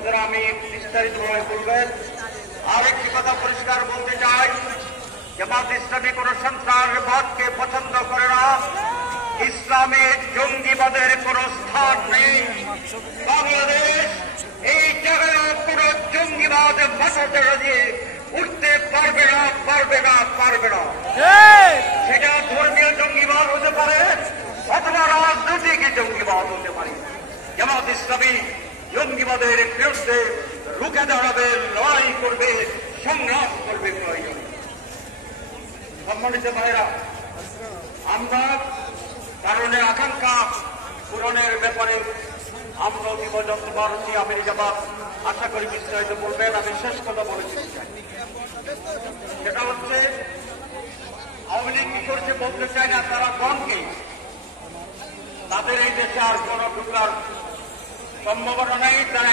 বন্ধুরা, আমি বিস্তারিতভাবে বলবেন। আরেকটি কথা পরিষ্কার বলতে চাই, জামাত ইসলামী কোন সন্ত্রাসবাদকে পছন্দ করে না। ইসলামের জঙ্গিবাদের কোন স্থান নেই। বাংলাদেশ এই জায়গায় কোন জঙ্গিবাদ মাথাতে দিয়ে উঠতে পারবে না, পারবে না, পারবে না। সেটা ধর্মীয় জঙ্গিবাদ হতে পারে অথবা রাজনৈতিক জঙ্গিবাদ হতে পারে। জামাত ইসলামী জঙ্গিবাদের বিরুদ্ধে রুখে দাঁড়াবে, লড়াই করবে, সংগ্রাম করবে প্রয়োজন। সম্মানিত ভাইরা, আমরা কারণের আকাঙ্ক্ষা পূরণের ব্যাপারে আমরা যন্ত্রভারতী আমির জামাত আশা করি বিস্তারিত বলবেন। আমি শেষ কথা বলে দিতে চাই, সেটা হচ্ছে আওয়ামী লীগ কি করছে বলতে চাই না, তারা গণকে তাদের এই দেশে আর কোন ঢুকার সম্ভাবনা নেই। তারা